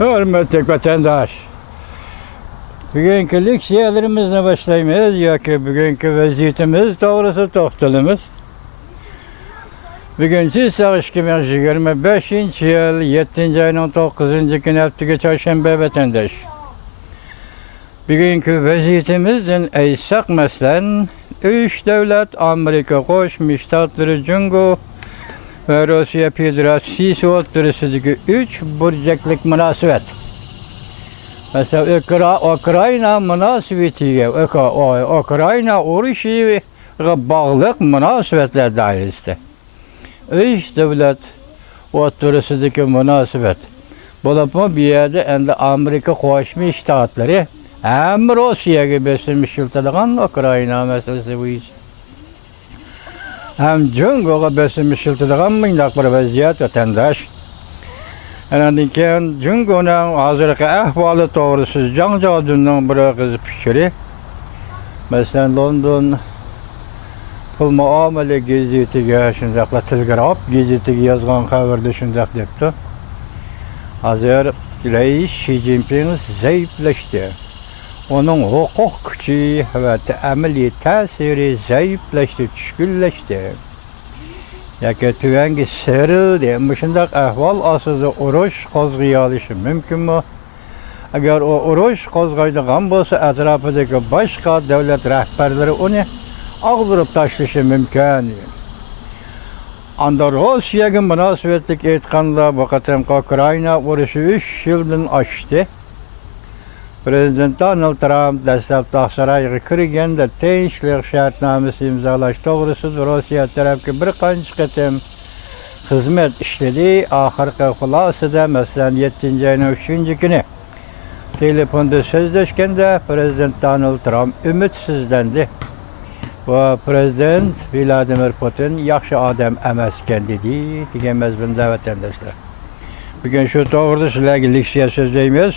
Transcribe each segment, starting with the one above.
Hürmetli vatandaş, bugünkü leksiyelerimizle başlaymayız, yoki bugünkü vaziyetimiz doğrusu to'xtalamiz. Bugün siz 2025 yıl 7. ayının 9. günü haftaga çarşamba vatandaş. Bugünkü vaziyetimizden aytsak meselen 3 devlet Amerika Qo'shma Shtatları Jungo ve Rusya Federasyası o'rtasidagi 3 burcaklik munosabat. Mesela Ukrayna münasebetiga, Ukrayna urushiga bog'liq munosabatlar doirasida 3 devlet o'rtasidagi munosabat. Bo'libmi bu yerda endi Amerika Qo'shma Shtatları hem Rossiyaga besim ishiltadigan Ukrayna masalasi bo'yicha hem Jungo'ga besim ishiltadigan mingdaq bir vaziyat vatandaş. Ondan keyin Jungo'ning hozirgi ahvoli to'g'risida janjodning bir qiziq fikri. Masalan, London pul muomala gazetiga shundaqla Telegraf gazetiga yozgan xabarda shundaq debdi. Hozir Rais Xi Jinping zaiflashdi. Onun hukuk gücü ve ameli tasiri zayıflaştı, düşkünleşti. Yaki tüvengi serildi. Müşündak ahval asıda uruş kozgayalışı mümkün mü? Eğer o uruş kozgaydıgan bolsa etrafındaki başka devlet rehberleri onu ağdırıp taşlışı mümkün. Anda Rusya'nın münasebetlik etkanlığa bakatem Ukrayna uruşu 3 yıldan açtı. Prezident Donald Trump dastlab Taqsarayga kirganda tinchlik shartnomasi imzolash to'g'risida Rossiya tarafga bir qancha qatim xizmat ishladi. Oxirgi xulosada masalan 7. ayning 3. kuni telefonda so'zlashganda Prezident Donald Trump ümidsizlandi. Va Prezident Vladimir Putin yaxshi odam emas ekan dedi degan mazmunda vatandoshlar. Bugün şu to'g'rida sizlarga leksiya so'zlaymiz.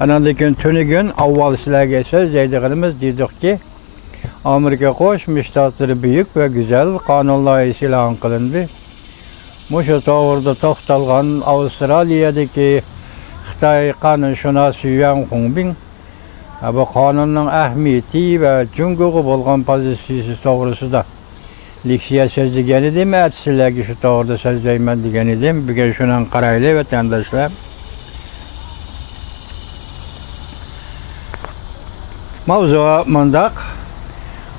Anandan keyin tunigun avval sizlarga so'zlaydiganimiz dedikki, Amerika Qo'shma Shtatları büyük ve güzel qonun loyihasi e'lon qilindi. Mushu to'g'rida to'xtalgan Avustraliyadagi Xitoy qonunshunosi Yuan Hongbin bu qonunning ahamiyati va Jungo'ga bo'lgan pozitsiyasi to'g'risida leksiya so'zlagan edim. Sizlarga shu to'g'rida so'zlayman degan edim. Bugun shuni qaraylik vatandoshlar. Mavzu mundaq.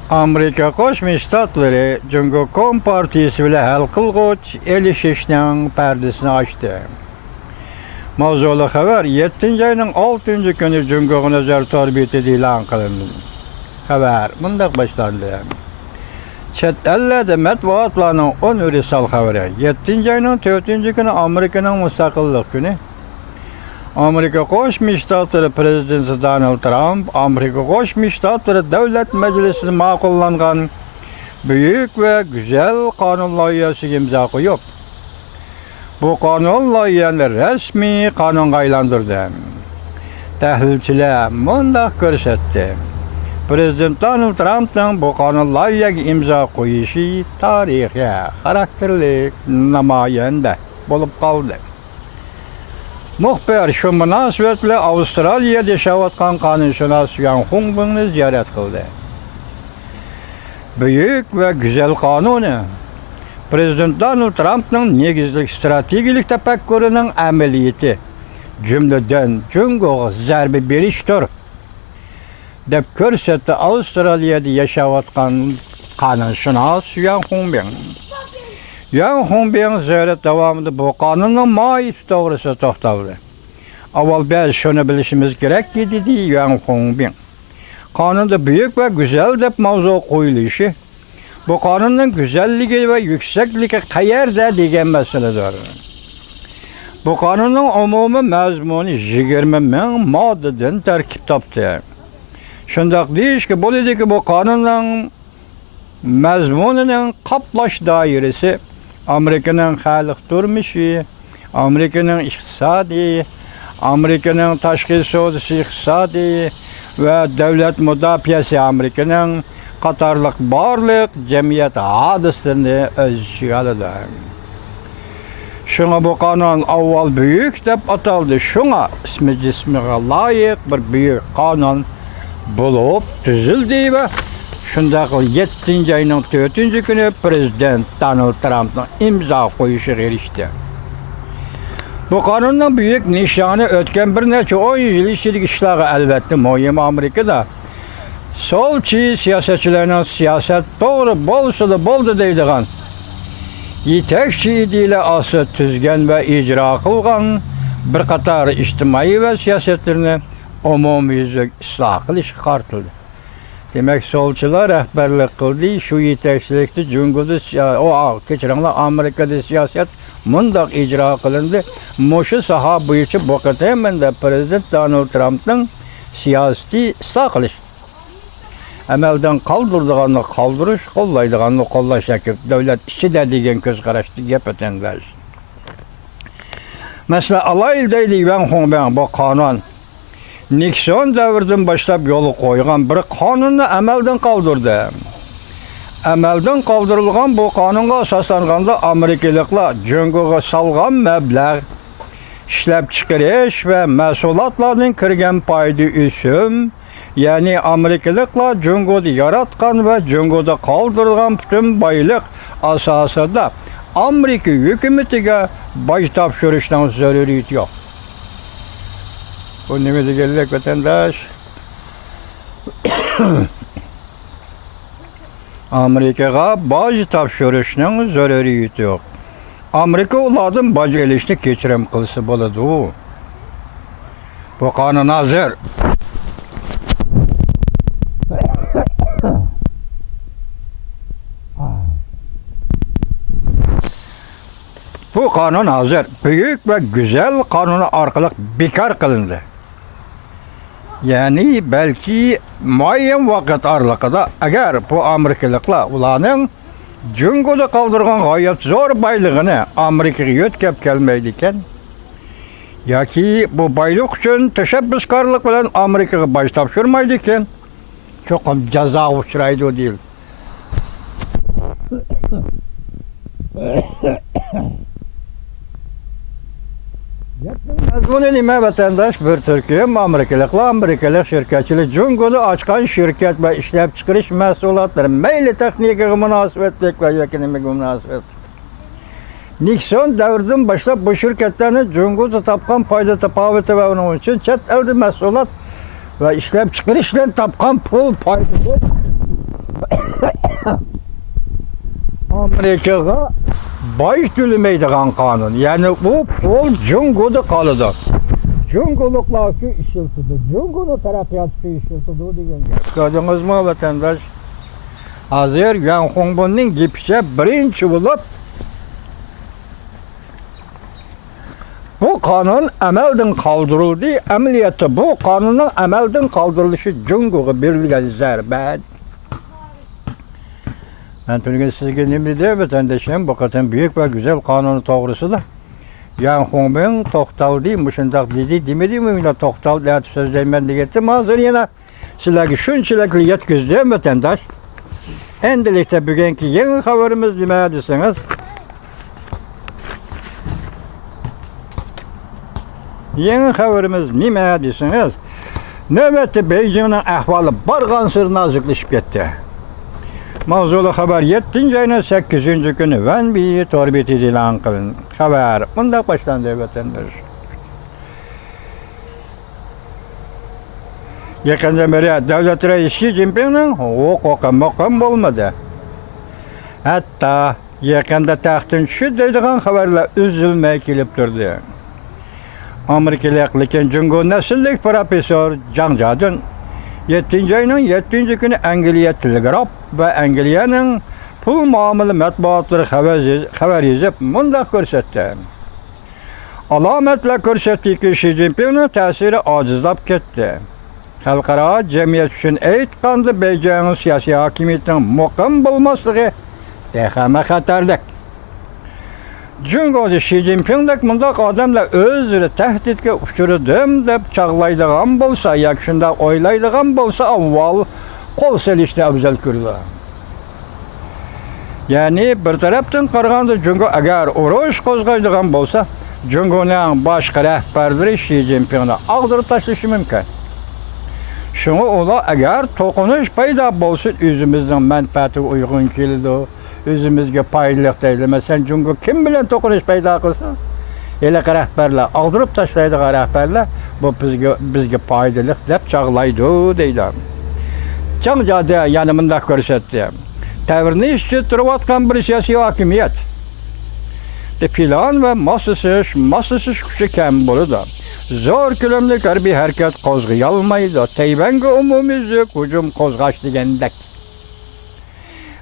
Amerika Qo'shma Shtatları Jungo Kompartiyasi bilan hal qilg'uch elishishning pardasini ochdi. Mavzuli xabar 7. ayning 6. kuni Jungo'ga nazar torbiyati e'lon qilindi. Xabar mundaq boshlandi. Chet ellarda matbuotlarning 10 urisal xabari 7. ayning 4. kuni Amerikaning mustaqillik kuni. Amerika Qo'shma Shtatları prezidenti Donald Trump Amerika Qo'shma Shtatları Davlat Majlisida ma'qullangan büyük ve güzel qonun loyihasiga imzo qo'yib, bu qonun loyihasini rasmiy qonunga aylantirdi. Tahlilchilar mundaq ko'rsatdi. Prezident Donald Trump'ning bu qonun loyihaga imzo qo'yishi tarixiy xarakterli namoyanda bo'lib qoldi. Muxbir şu munosabatla Avustraliyada yashayotgan qonunshunos Yuan Hongbinni ziyorat qildi. Büyük ve güzel kanunu Prezident Donald Trump'ning negizlik strategik tafakkurining amaliyati, jumladan Jungo'ga zarba berishdir deb ko'rsatdi Avustraliyada yashayotgan qonunshunos Yuan Hongbin. Yuan Hongbin ziyorat davomida bu qonunning mohiyati to'g'risida to'xtaldi. Avval biz shuni bilishimiz kerak dedi Yuan Hongbin. Qonunda büyük ve güzel deb mavzu qo'yilishi bu qonunning güzelligi ve yüksekligi qayerda degan masaladir. Bu qonunning umumiy mazmuni 20 ming moddadan tarkib topdi. Shundoq deyishga bo'ladiki, bu qonunning mazmunining qoplash doirasi Amerikaning xalq turmushi, Amerikaning iqtisodiy, Amerikaning tashqi savdosi iqtisodiy ve devlet müdafiası Amerika'nın qatarlıq barlıq cemiyet hadislerini öz işigalıdır. Şuna bu kanun avval büyük dep ataldı. Şuna ismi cismiga layık bir büyük kanun bulup tüzüldü ve şundaqı 7. ayının 4. günü Prezident Donald Trump'ın imza koyuşu erişti. Bu kanunun büyük nişanı ötken bir neçe 10 yıl işçilik işleri elbette mühim Amerika'da. Solçu siyasetçilerinin siyaset doğru boldu deydiğen yetekçi ile ası tüzgen ve icra kılgan bir qatar içtimai ve siyasetlerini umumiyüzlük ıslah kılış çıkartıldı. Demek solçular rehberlik kıldı, şu yetekçilikte Cumhur'da geçirenler Amerika'da siyaset mundaq icra kılındı. Muşu saha boyunca bu hemen de Prezident Donald Trump'ın siyasi ıslah kılış. Emelden kaldırdığını kaldırış, kollaydığı kollaş şekil. Devlet işi de degen köz karıştı, yapıtenler. Mesela alaydaydı ben bu kanun. Nixon devirden başlap yolu koygan bir kanunu emelden kaldırdı. Emelden kaldırılgan bu kanunga asaslanganda Amerikalıklar Cumhur'a salgan meblağ işlep çıkarış ve mesulatlarının kirgen paydı üsüm, yani Amerikalıklar Cumhur'da yaratkan ve Cumhur'da kaldırılgan bütün baylık asasında Amerika hükümetiga baş tapşırıştan zaruriyet yok. Bu nemi degellik vatandaş? Amerikaga baş tapşırıştan zaruriyet yok. Amerika ulardan baş elişini keçirem kılsı boladı. Bu kanun hazır. Bu kanun hazır. Büyük ve güzel kanunu arkalık bekar kılındı. Yani belki muayyen vakit aralıkta eğer bu Amerikalıklar ulanın Cumhur'da kaldırgan gayet zor baylığını Amerika'ya yötkep gelmeydiken ya ki bu baylık için teşebbüskarlık bilen Amerika'ya baş tapşırmaydiken çok ceza uçuraydı o değil. Bunu nime vatandaş bir Türkiye Amerikalık şirketçilik Cumhur'da açkan şirket ve işlep çıkarış mesulatları meyli teknik münasebetlik ve ekonomik münasebet. Nixon devirden başlap bu şirketlerini Cumhur'da tapkan payda tapaveti ve onun için çet elde mesulat ve işlep çıkarışla tapkan pul paydası Amerika'ya baş dülmeydiğen kanun. Yani bu pul Cumhur'da kalıdı. Cumhurluklar şu işiltidir. Cumhur'un terakkiyat şu işiltidir diyen. Gördünüz mü vatandaş? Hazır Yanhongbun'un gipşe birinci bulup bu kanun emelden kaldırıldı. Ameliyatı bu kanunun emelden kaldırılışı Cumhur'a birliğe zerbe. Ben Türkiye sizge nemli de vatandaşım bu kadar büyük ve güzel kanunu doğrusu da Yanhongbun toxtaldı, muşundaq dedi, demedi mi toxtal deyip sözlemen de gettim. Hazır yine sizlerge şunçilekli yetkizdiğim vatandaş. Endilikte bugünkü yeni haberimiz demeye deseniz. Yeni haberimiz nemeye deseniz. Növbəti Beijing'in ahvalı barğansır nazikleşip gitti. Mavzulu haber 7. ayının 8. günü ben bir torbet ilan kılın. Haber bunda başlandı vatandaş. Yakında beri devlet reisi Xi Jinping'in hukuka makam olmadı. Hatta yakında tahtın şu dediğin haberle üzülmeye gelip durdu. Amerikalıklıken Cumhur Nesillik Profesör Zhang Jiadun 7. ayının 7. günü Angliya Telegraf ve Angliya'nın pul muamele matbuatları haber yazıp bunda görsetti. Alametle görsetti ki Xi Jinping'in tesiri acizlap gitti. Halkara cemiyet için eğitkandı Beijing'in siyasi hakimiyetinin mukim bulmaslığı tehame xatarlık. Cumhurda Xi Jinping'dek mundaq adamla özünü tehditke uçurudum dep çağlaydıgan bolsa, yakşında oylaydıgan bolsa avval kol selişte abzel kürlü. Ya'ni bir tarafdan qaraganda Jungo agar urush qo'zg'aydigan bo'lsa, Jungoning boshqa rahbarlari Xi Jinpingni ag'dirib tashlashi mumkin. Shunga ular agar to'qinish paydo bo'lsa, o'zimizning manfaatiga uyg'un keladi, o'zimizga foydali deydi. Masalan, Jungo kim bilan to'qinish paydo qilsa, elaqa rahbarlar, ag'dirib tashlaydigan rahbarlar bu bizga foydali deb chog'laydi deydi. Changjoda yana bunday ko'rsatdi. Tavrni ishchi turayotgan bir siyosiy hokimiyat. Plan va moslasish kuchi kam bo'ladi. Zo'r ko'lamli harbiy harakat qo'zg'ay olmaydi. Tayvanga umumiylik hujum qo'zg'ash degandek.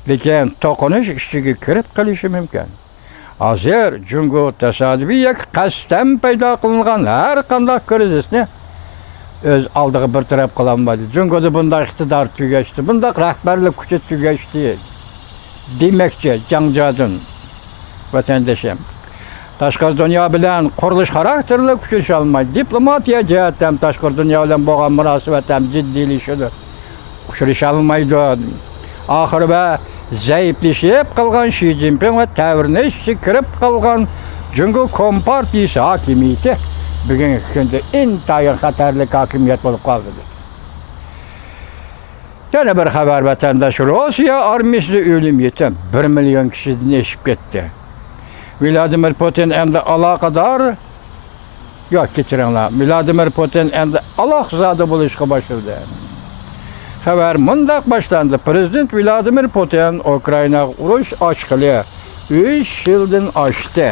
Lekin to'qinish ishiga kirib qolishi mumkin. Hozir Jungo tasodifiy qasddan paydo qilingan har qanday krizisni o'z oldiga bir taraf qilolmaydi. Jungoda bunday iqtidor tugashdi, bunday rahbarlik kuchi tugashdi. Demakchi Jangjadun vatandoshim. Tashqi dunyo bilan qurilish xarakterli kuchish olmaydi. Diplomatiya jihatdan tashqi dunyo bilan bo'lgan munosabat ham jiddiylashadi. Kuchish olmaydi. Oxirida zaiflashib qolgan Xi Jinping va tavrni kirib qolgan Jungo Kompartiyasi hokimiyati bugungi kunda intayin xatarli hokimiyat bo'lib qoldi. Yana bir xabar vatandosh Rossiya armiyasida o'lim yetib 1 million kishidan eshib ketdi. Vladimir Putin endi aloqador kechiringlar. Vladimir Putin endi aloqzada bo'lishga boshladi. Xabar mundaq boshlandi. Prezident Vladimir Putin Ukrainaga urush ochqili 3 yildan oshdi.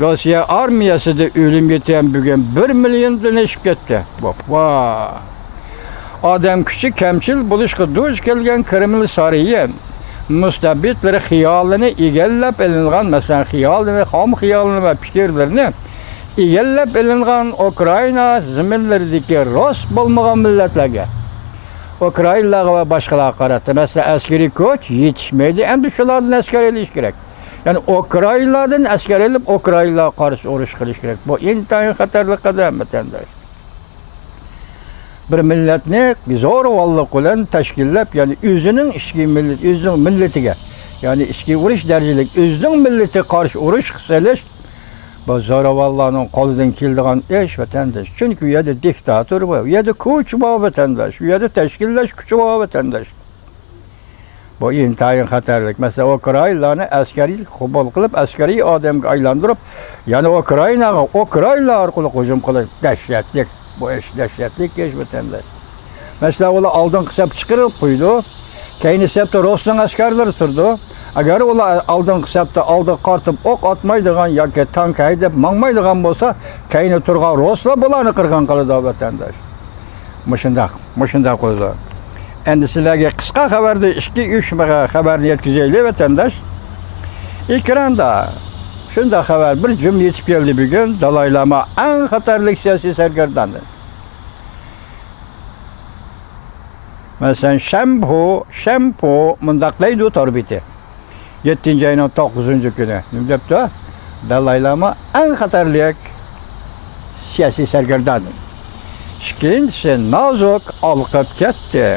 Rossiya armiyasida o'lim yetgan bugun 1 milliondan eshib ketdi. Odam kuchi kamchil bo'lishga duch kelgan Kreml saroyi mustabidlar xiyolini egallab ilingan, masalan, xom xiyolini va fikrlarini egallab ilingan Ukraina zaminlaridagi rost bo'lmagan millatlarga, Ukrainaga va boshqalarga qarata, masalan, askariy kuch yetishmaydi, endi shulardan askar elish kerak. Ya'ni Ukrainadan askar elib, Ukrainaga qarshi urush qilish kerak. Bu intayin xatarli qadam vatandosh. Bir millatni zo'ravonlik bilan tashkillab, ya'ni o'zining o'zining millatiga, ya'ni ichki urush darajalik o'zining millatiga qarshi urush qilish bu zo'ravonlarning qo'lidan keladigan ish vatandosh. Chunki u yerda diktator bor, u yerda kuch bor vatandosh, u yerda tashkillash kuchi bor vatandosh. Bu intayin xatarli. Masalan, Ukrainani askariy qabul qilib, askariy odamga aylantirib, ya'ni Ukraina orqali hujum qilish dahshatli. Bu ish dahshatli ish vatandosh. Masalan, ular oldin hisob chiqarib qo'ydi. Keyin hisobda Rossiya askarlari turdi. Agar ular oldin hisobda oldiga qartib o'q otmaydigan yoki tank haydab mangmaydigan bo'lsa, keyin turgan Rossiyalar bularni qirg'in qiladi vatandosh. Mushundaq qo'ydi. Endi sizlarga qisqa xabarda 2-3 xabarni yetkazaylik vatandosh. Ekranda shunday xabar bir jumla yetib keldi bugun. Dalay Lama eng xatarli siyosiy sargardondir. Masalan, Shampo mundaqlaydi torbiti. 7-oyning 9-kuni. Nima debdi? Dalay Lama eng xatarli siyosiy sargardondir. Ikkinchisi Nozok olqib ketdi.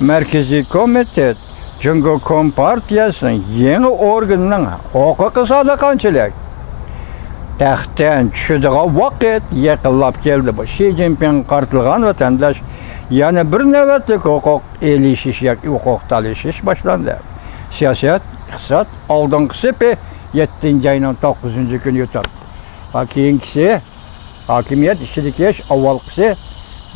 Markaziy komitet Jungo Kompartiyasining yangi organining huquqiy sodiqanchilik taxtdan tushadigan vaqt yaqinlab keldi. Bu Xi Jinping qartilgan vatandosh yana bir navbatlik huquq elishish yoki huquq talashish boshlandi. Siyosat, iqtisod oldinqisi 7-oyning 9-kuni o'tib. Keyingisi hokimiyat ishidagi ish avvalgisi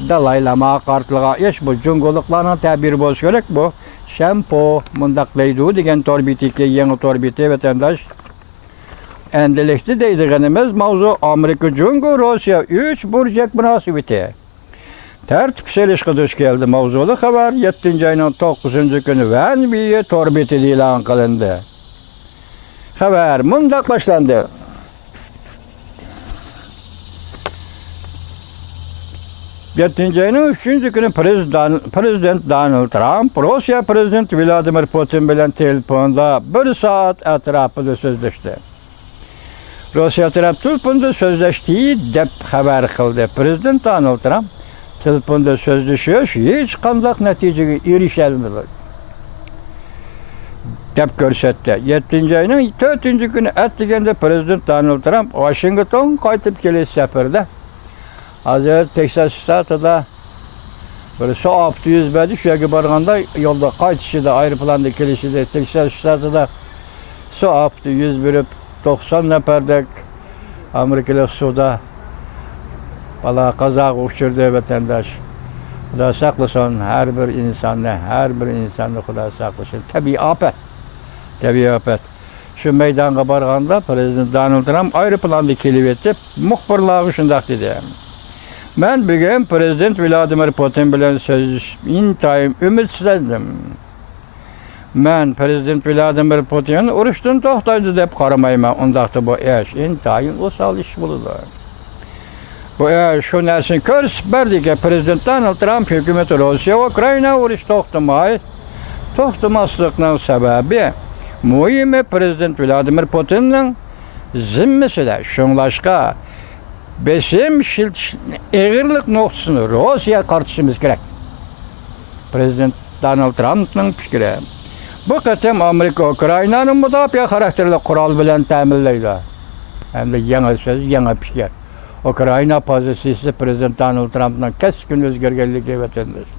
Dalay Lama qartilgan ish bu jungoliklarning ta'biri bo'lishi kerak. Bu Shampo mundaqlaydi degan torbitiga yangi torbiti vatandosh. Endilikda deydiganimiz mavzu Amerika Jungo Rossiya 3 burjak munosabati. Tartib selishga duch keldi. Mavzuli xabar 7-oyning 9-kuni Vanbiye torbiti e'lon qilindi. Xabar mundaq boshlandi. Ayning 3-kuni Prezident Donald Trump Rossiya Prezidenti Vladimir Putin bilan telefonda 1 soat atrofida so'zlashdi. Rossiya taraf telefonda so'zlashdi deb xabar qildi. Prezident Donald Trump telefonda so'zlashish hech qanday natijaga erishilmadi. dep ko'rsatdi. 7-oyning 4-kuni atdiganda prezident Donald Trump Washington qaytib kelish safarda. Hozir Texas shtatida bir soat 600 bedi shu yerga borganda yo'lda qaytishida aeroplanda kelishida Texas shtatida soat 100 berib 90 nafardek Amerikalik suvda bala qaza uçurdu vatandaş. Xudo saqlasin har bir insonni Xudo saqlasin. Tabiiy ofat. Shu maydonga borganda prezident Donald Trump aeroplanda kelib etib, muxbirlarga shunday dedi. Men bugun prezident Vladimir Putin bilan intayin ümidsizdim. Men prezident Vladimir Putin urushdan to'xtaydi deb qaramayman. Undaqda bu ish intayin o'sal ish bo'ladi. Bu shu narsani ko'rsatib berdi prezident Donald Trump hukumati Rossiya va Ukraina urush to'xtamaslikning sababi muhimi prezident Vladimir Putinning zimmasida shunglashqa besim egirlik nuqtasini Rossiya qartishimiz kerak. Prezident Donald Trumpning fikri. Bu qatam Amerika Ukrainani mudofaa xarakterli qurol bilan ta'minlaydi. Hamda yangi so'z, yangi fikr. Ukraina pozitsiyasi prezident Donald Trumpning keskin o'zgarganligi vatandash.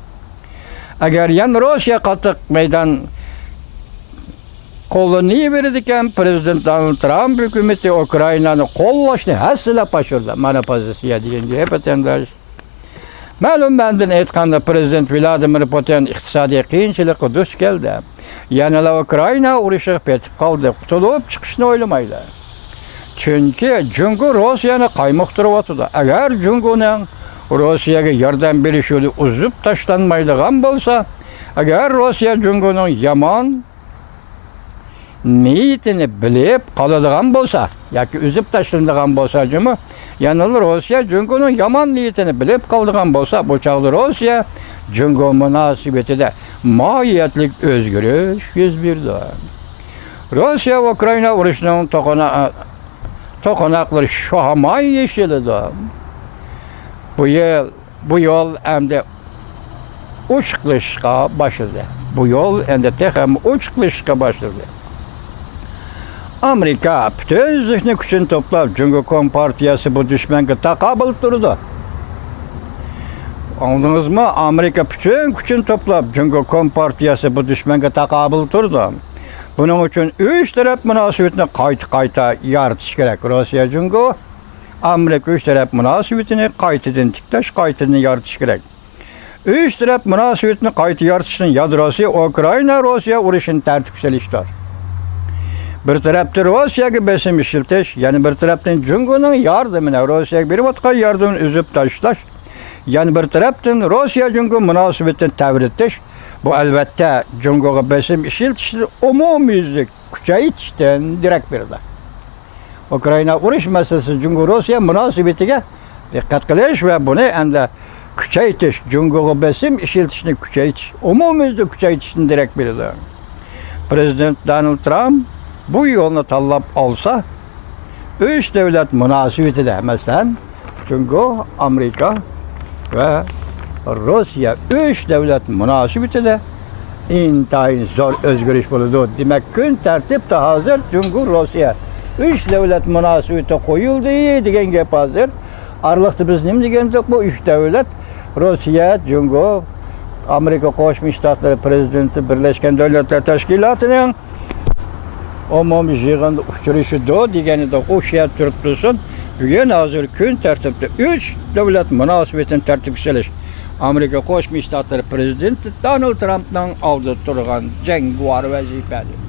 Agar yan Rossiya qattiq maydon qo'lini beradigan prezident Donald Trump hukumati Ukrainani qo'llashni hasilab pashirdi. Mana pozitsiya degan vatandash. Ma'lum mandan aytganda prezident Vladimir Putin iqtisodiy qiyinchilikqa duch keldi. Yana Ukraina urushi petib qoldi. Qutulib chiqishni o'ylamaydi. Chunki Jungo Rossiyani qaymoqtiryapti. Agar Jungoning Rossiyaga yordam berishi uzib tashlanmaydigan bo'lsa, agar Rossiya Jungoning yomon niyatini bilib qoladigan bo'lsa, yoki uzib tashlanadigan bo'lsa, yana Rossiya Jungoning yomon niyatini bilib qoladigan bo'lsa, bu chog'da Rossiya Jungo munosabatida mohiyatlik o'zgarish yuz berdi. Rossiya va Ukraina urushining to'qonoqlari shohamay yeshiladi. Bu yo'l endi uchiqlashga boshladi. Amerika bütün zihni kuchini to'plab Jungo Kompartiyasi bu dushmanga taqobil turdi. Anladınızmı? Amerika bütün kuchini to'plab Jungo Kompartiyasi bu dushmanga taqobil turdi. Bunun uchun 3 taraf munosabatini qayta yaratish kerak. Rossiya Jungo, Amerika 3 taraf munosabatini qaytadan tiklash, qaytadan yaratish kerak. 3 taraf munosabatini qayta yaratishning yadrosi Ukraina Rossiya urushini tartibga solishdir. Bir tarafdan Rossiyaga besim ishiltish, yana bir tarafdan Jungoning yordamini Rossiyaga berayotgan yordamini uzib tashlash, yana bir tarafdan Rossiya Jungo munosabatini tavritish. Bu albatta Jungoga besim ishiltishni umumiyuzlik kuchaytirishdan darak beradi. Ukraina urush masalasi Jungo Rossiya munosabatiga diqqat qilish va buni endi kuchaytirish, Jungoga besim ishiltishni kuchaytirish, umumiyuzlik kuchaytirishni darak beradi. Prezident Donald Trump bu yo'lni tanlab olsa, 3 davlat munosabatida, masalan, Jungo, Amerika va Rossiya 3 davlat munosabatida intayin zo'r o'zgarish bo'ladi. Demak, kun tartibda hozir Jungo Rossiya 3 davlat munosabati qo'yildi degan gap hozir. Arliqda biz nima degandik, bu 3 davlat Rossiya, Jungo, Amerika Qo'shma Shtatlari prezidenti Birlashgan Davlatlar Tashkilotining umumiy yig'inda uchrashdi deganida o'sha turibdisin. Bugun hozir kun tartibda 3 davlat munosabatini tartibga solish Amerika Qo'shma Shtatlari prezidenti Donald Trumpning oldida turgan jangovar vazifadir.